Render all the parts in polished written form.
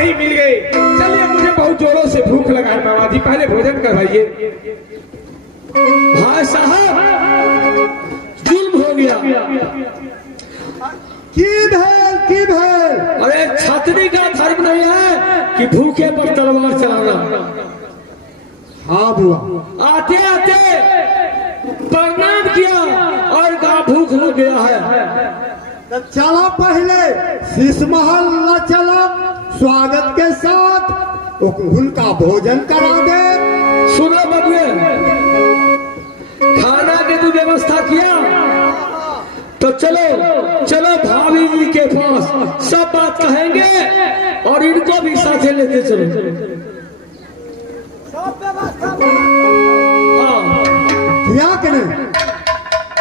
नहीं मिल गए। चलिए मुझे बहुत जोरों से भूख लगा है मामा जी, पहले भोजन करवाइए। भाई साहब जुल्म हो गया। की भेल अरे छतरी का धर्म नहीं है कि भूखे पर तलवार चलाना। हाँ बुआ, आते आते प्रणाम किया और कहा भूख लग गया है। तो चला पहले शीश महल न चला स्वागत के साथ उनका भोजन करा दे। सुनो बबुए, खाना की तू व्यवस्था किया तो चलो चलो भाभी जी के पास सब बात कहेंगे और इनको भी साथे लेते चलो। हाँ क्या करें?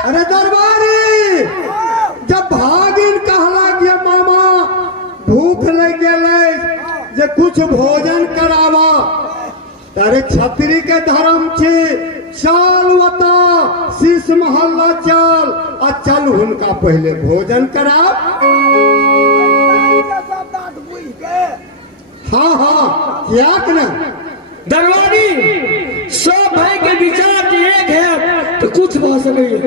अरे दरबारी, जब भागिन कहला गया मामा भूख लग गए जे कुछ भोजन करावा, तारे छतरी के धर्म छे चाल बता शीश महल्ला चल और चल उनका पहले भोजन करा। हाँ हाँ क्या करें? दरबारी, सब भाई के विचार एक है तो कुछ बात नहीं।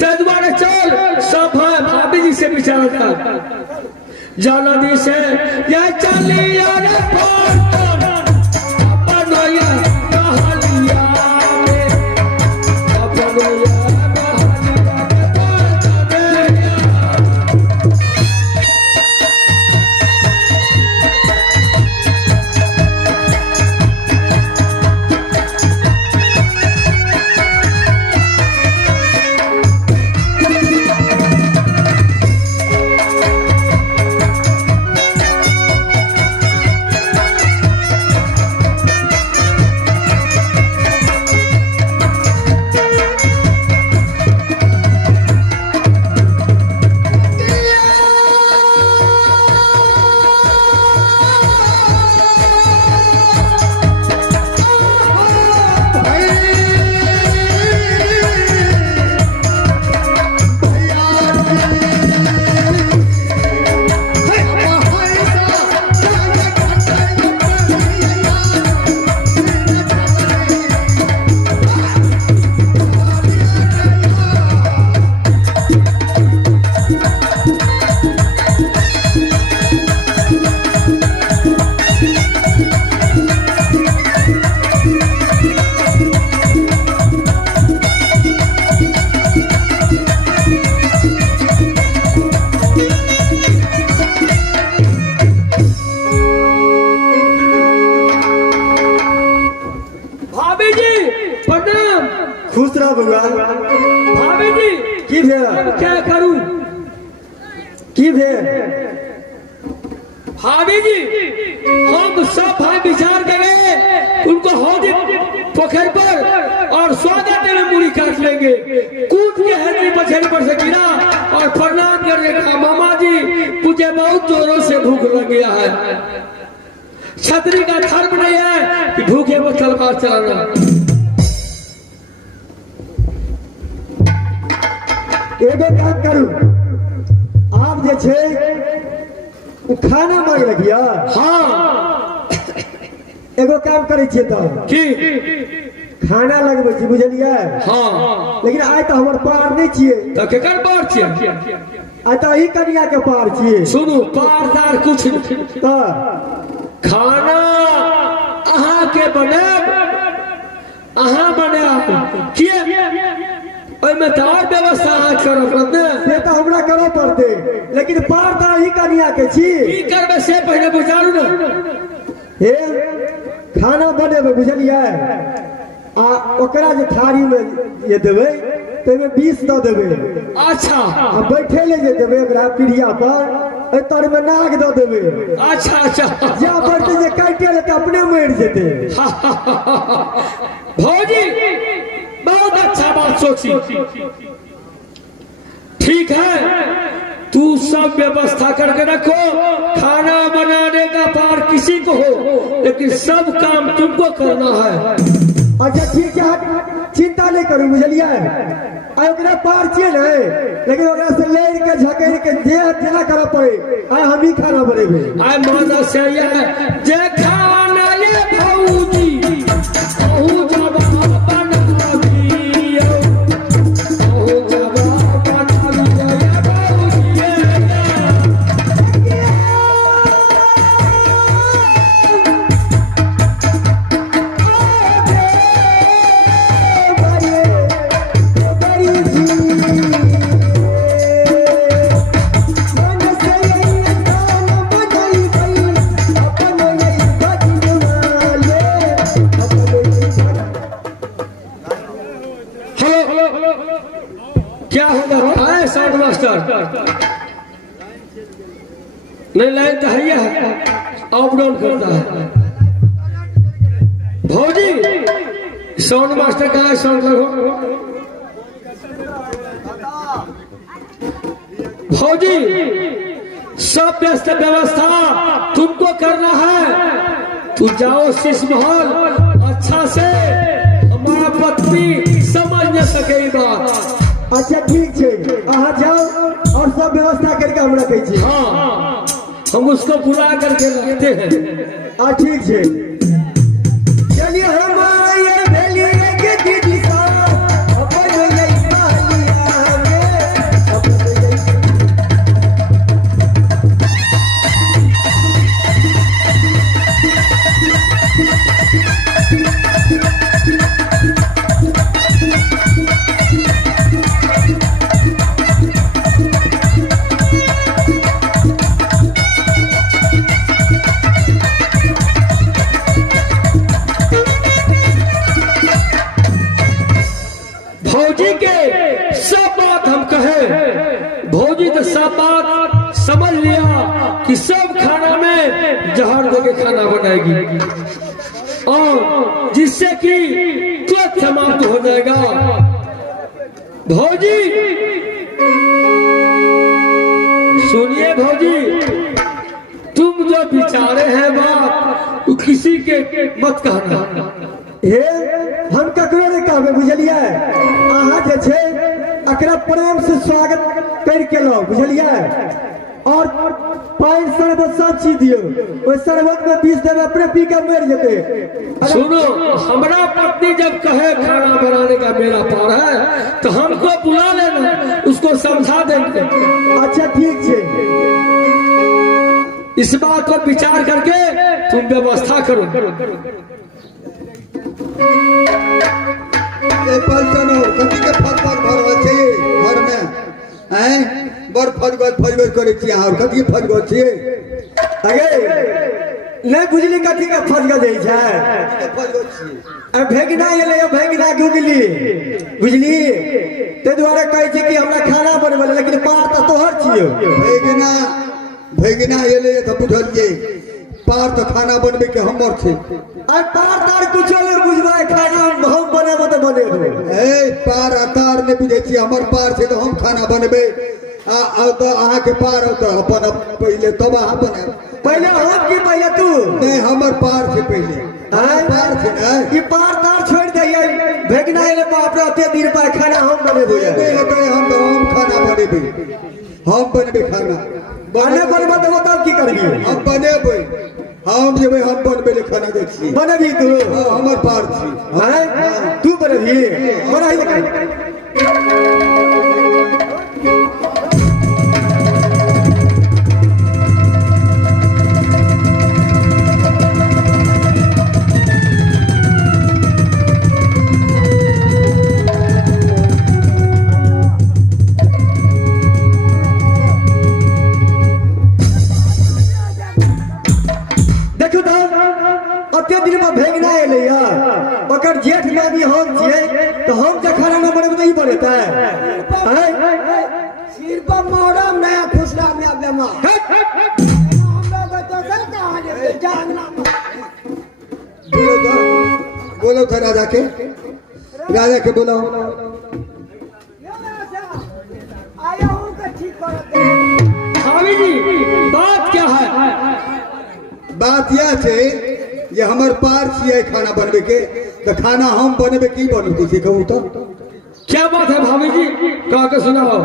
दोबारा चल सब भाई भाभी जी से विचार कर जल्दी से या चलिए खुश रह बउआ। भाभी जी की भेल? क्या करूं? की भेल? भाभी जी हम सब भाई विचार कर गए उनको हौदी पोखर पर और स्वागत में मूड़ी काट लेंगे। कूद के हरी पछेरे पर से गिरा और प्रणाम करने का मामा जी मुझे बहुत जोरों से भूख लग गया है। छतरी का धर्म नहीं है कि भूखे वो तलवार चलाना। एगो काम करू, आप जे छे खाना मांग लगिया। हाँ एगो काम करे छिए तो की खाना लगबे छी, बुझलिए? हाँ लेकिन आइ तो हमर पार नहीं छिए। तो केकर पार छिए? आइ तो ही कनिया के पार छिए। सुनू पारदार कुछ नहीं। तो खाना अहाँ के बने अहाँ बने किए में तो और व्यवस्था करो पड़ते से तो हमरा करो पड़ते, लेकिन पार तो ही कनिया के छी। की करबे से पहले बुझारू न। हे खाना बनेबे, बुझलिए? आ ओकरा जे थारी में ये देबे तो में 20 दे देबे। अच्छा आ बैठे ले जे देबे ओकरा पीढ़िया पर ए तर में नाग दे देबे। अच्छा अच्छा या बैठे जे काटे ले तो अपने मर जेते। भौजी बहुत अच्छा बात सोची। ठीक है तू सब व्यवस्था करके रखो। खाना बनाने का पार किसी को हो लेकिन सब काम तुमको करना है। अच्छा ठीक है, चिंता नहीं करू बुझलिए। आ ओकरा पार छिए ने, लेकिन ओकरा से ले के झकेर के जेना करे पड़े आ हम ही खाना बनेबे। आय माना से ये जे खाना ये भौजी ओ जब बना दियो ओ जब बना दियो क्या होगा आए साउंड मास्टर नहीं लाइन तो है अप डाउन करता है भौजी। साउंड मास्टर कहाँ है? साउंड लगो भौजी। सब व्यस्त व्यवस्था तुमको करना है। तू जाओ शीश महल अच्छा से, हमारा पत्नी समझ न सके बात। अच्छा ठीक है, अहाँ जाओ और सब व्यवस्था करके हम रखे छी। हाँ हम उसको बुला करके रखते हैं। ठीक है, चलिए हमारे ये भेलिए के दीदी साहब अपन ये पालिया में अपन ये भौजी के सब बात हम कहे, भौजी तो सब बात समझ लिया कि सब खाना में जहर देके खाना बनाएगी और जिससे कि तुरंत समाप्त हो जाएगा। भौजी सुनिए भौजी, तुम जो विचारे हैं बात किसी के मत कहना। हे हम ककरो नहीं कहबे बुझलिए। अहाँ जे छे एकरा प्रेम से स्वागत कर के लो बुझलिए, और पानी शरबत सब चीज दियो। ओइ शरबत में 20 देवे, अपने पी के मर जेते। सुनो, हमारा पत्नी जब कहे खाना बनाने का मेरा पार है तो हमको बुला लेना, उसको समझा देंगे। अच्छा ठीक है, इस बात को विचार करके तुम व्यवस्था करो। कथी के फटफट भरल छै घर में हैं? बड़ फटफट करे छी अहाँ, कथी फटफट छियै? अगे नहीं बुझली कथी का फटक दे छै? फटफट छियै भेगना एले, भेगना गुगली बुझली, ते द्वारा कहै छै कि हमरा खाना बनबे, लेकिन पार तो तोहर छियो। भैगना एले तो बुझलिए, पार तो खाना बनबे के हमर छै। आ पार तार कुछो नहीं बुझबे, खाना हम बनेबो तो बनेबो। ए पार अतार ने बुझे छी, हमर पार छै तो हम खाना बनबे। आ तो अहाँ के पार हो तो अपन पहले तब अहाँ बनाब। पहले हम की पहले तू? नहीं हमर पार छै पहले। पार छै ना, ई पार तार छोड़ दइए। भेगना एले बाप रे, ओते दिन पर खाना हम बनेबो। नहीं होते हम खाना बनेबे, हम बनबे खाना। बने बनबो तो बताओ की करबी? हम बनेबे, हम जेबे, हम बनबे खाना दे छी। बनेबी तू? हमर पार छी। हैं तू बनेबी? बनाई दे। देखो तो अते दिन में भेगना एले यार, ओकर जेठ नानी हम छिए तो हम के खाना न बने नहीं बनता है। सिर पर मोरम नया खुशरा में अब जमा हम लोग तो चलता है जानना। बोलो था राजा के बोलो। आया हूँ का ठीक कर। स्वामी जी बात क्या है? बात यह छे, ये हमर पार छिए खाना बनबे के, तो खाना हम बनेबे की बनते से कहू तो क्या बात है भाभी जी, कह के सुनाओ।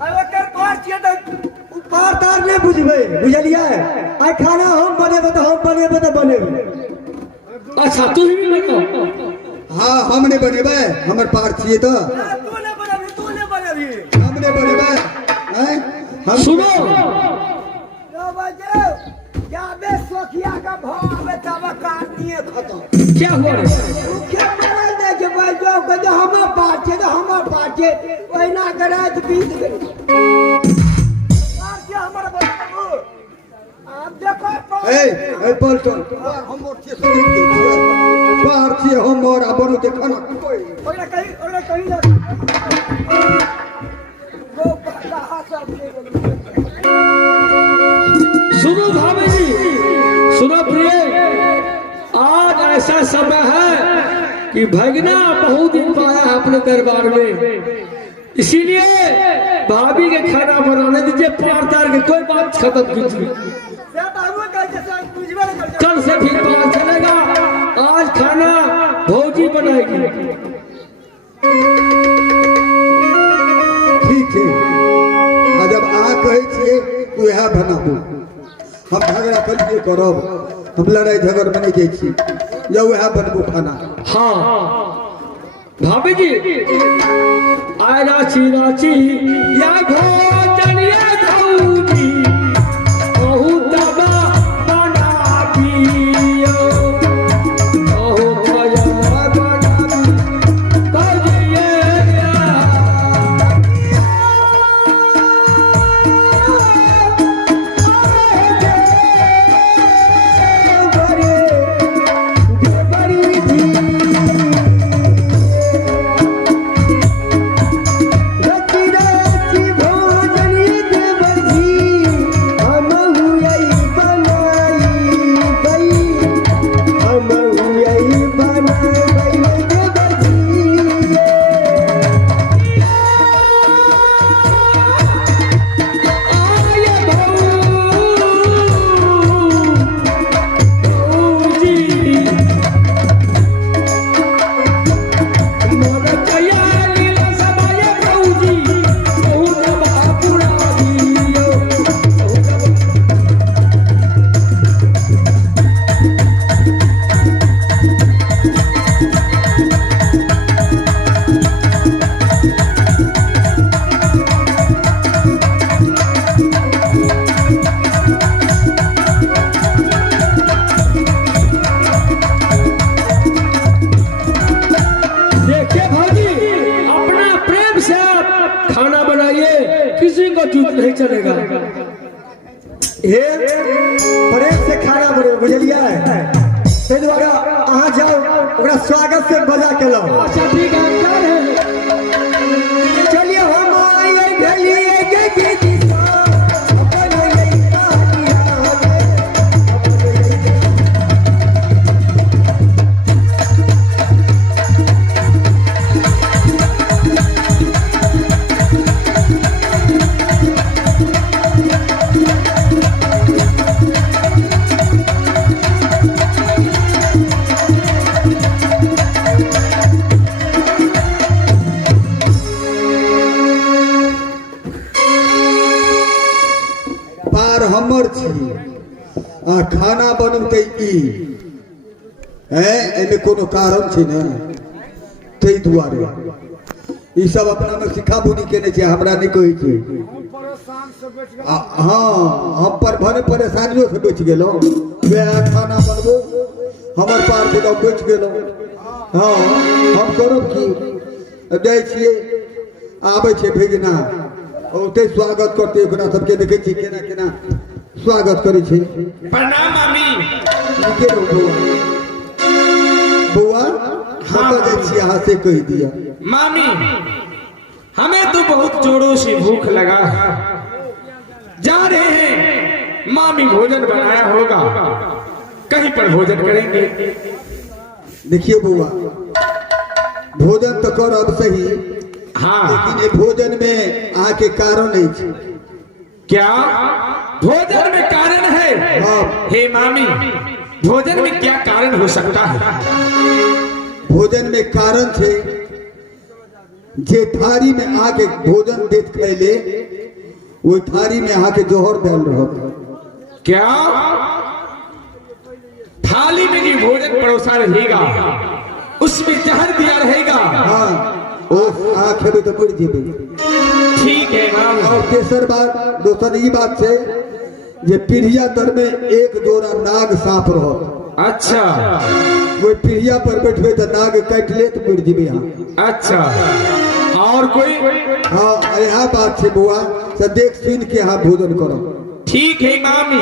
अरे कर पार छिए तो पार तार नहीं बुझबे, बुझलिए? आई खाना हम बनेबे तो हम बनेबे तो बनेबे। अच्छा तू ही बताओ। हाँ हम नहीं बनेबे, हमर पार छिए तो तू ने बनेबी हम नहीं बनेबे हैं हम सुनो लो बजे या बे सोखिया का भाव में तब काटनिए खत्म। क्या हुआ रे? क्या बोल दे के भाई जो हमार पार छे तो हमार पार छे ओइना गराज बीत गई पार छे हमार बाबू। आप देखो ए बोलतो हम मोर छिए पार छिए हम मोर अपन के खाना ओइना कहीं ना वो कहा सब सुनो भाभी जी, सुनो प्रिय, आज ऐसा समय है कि भगना बहुत दिन पाया है अपने दरबार में, इसीलिए भाभी के खाना बनाने दीजिए, पार तार के कोई बात खत्म कीजिए। कल से फिर पता चलेगा, आज खाना भौजी बनाएगी। ठीक है जब अहाँ कहै छियै तो यह बनाबू, हम झगड़ा करिए करब, हम लड़ाई झगड़ में नहीं जाइ छी, जब वह बनबू खाना। हाँ भाभी जी, आय राची राची या भोजन या भौजी बहुत दबा बना दियो, बहुत भोजन बना दियो। नहीं चलेगा। हे प्रेम से खाना बने बुझलिए, ताहि दुआरे अहाँ जाओ ओकरा स्वागत से बजा के लाओ। अच्छा ठीक है, हम जा रहे हैं। चलिए हम आए भेलिए के दीदी अपन लइका हमर छी आ खाना बनते ई है, एमे कोनो कारण छै ने, तै दुआरे ई सब अपना में सिखाबुनी केने छै, हमरा नहीं कहै छै। हाँ हम पर भने परेशानियों से बच गेलौं, वह खाना बनबो हमर पार से बच गेलौं। हाँ हम करब की, जाइ छियै आबै छै भेजना ओते स्वागत करते, ओकरा सबके देखै छी केना केना स्वागत करे छै। प्रणाम मामी। के बउआ बउआ हाँ जाइ छी, अहाँ से कह दिया मामी हमें तो बहुत जोरों से भूख लगा है, जा रहे हैं, मामी भोजन बनाया होगा, कहीं पर भोजन करेंगे। देखिए बउआ भोजन तो करब सही, हाँ लेकिन ये भोजन में आके कारण नहीं छै। क्या भोजन में कारण है। हाँ। हे मामी, भोजन में क्या कारण हो सकता है? भोजन में कारण थे जे थारी में आके भोजन देत खैले वो थारी में आके जोहर डाल रहा। क्या थाली में जो भोजन परोसा रहेगा उसमें जहर दिया रहेगा? हाँ ओ आंखें में तो पड़ जेबे। ठीक है मामी। और तेसर बात दोसर ई बात से जे पीढ़िया तर में एक जोड़ा नाग सांप रहो। अच्छा, वो पीढ़िया पर बैठबे तो नाग काट ले तो पड़ जेबे यहाँ। अच्छा, और कोई? हाँ यहाँ बात से बुआ तो देख सुन के यहाँ भोजन करो। ठीक है मामी,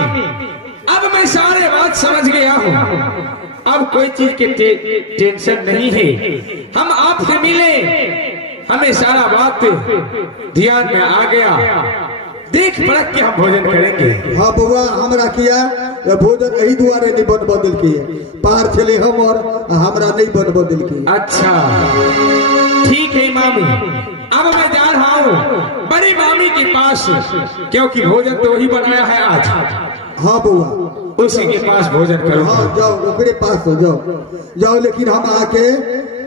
अब मैं सारे बात समझ गया हूँ। अब कोई चीज की टेंशन नहीं है। हम आपसे मिले, हमें सारा बात ध्यान में आ गया। देख परख के हम भोजन करेंगे। हाँ बुआ हमरा किया भोजन यही दुआरे नहीं बन बदल किए पार चले हम और हमरा नहीं बन बदल किए। अच्छा ठीक है मामी, अब मैं जा रहा हूँ बड़ी मामी के पास, क्योंकि भोजन तो वही बनाया है आज। हाँ बुआ उसी के पास भोजन करो। हाँ जाओ ओकरे पास हो जाओ, लेकिन हम आके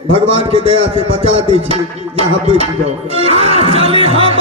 भगवान के दया से बचा दी यहाँ बैठ जाओ। चलिए हम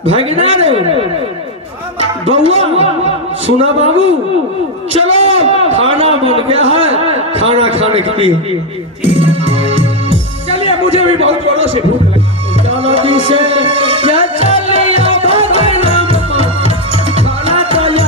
भगना रे बउआ सुना बाबू, चलो खाना बन गया है, खाना खाने के लिए। चलिए, मुझे भी बहुत जोरों से भूख लगी। चलो जी से क्या चलिया भगना खाना चला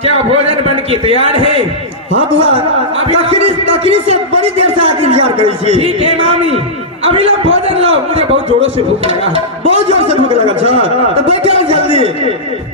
क्या भोजन बन के तैयार है? हाँ बुआ तकरी से बड़ी देर से आके इंतजार करी छी। ठीक है मामी, अभी लोग भोजन लाओ, मुझे बहुत जोरों से भूख लगा। बहुत जोर से भूख लगा। अच्छा तो बैठो जल्दी।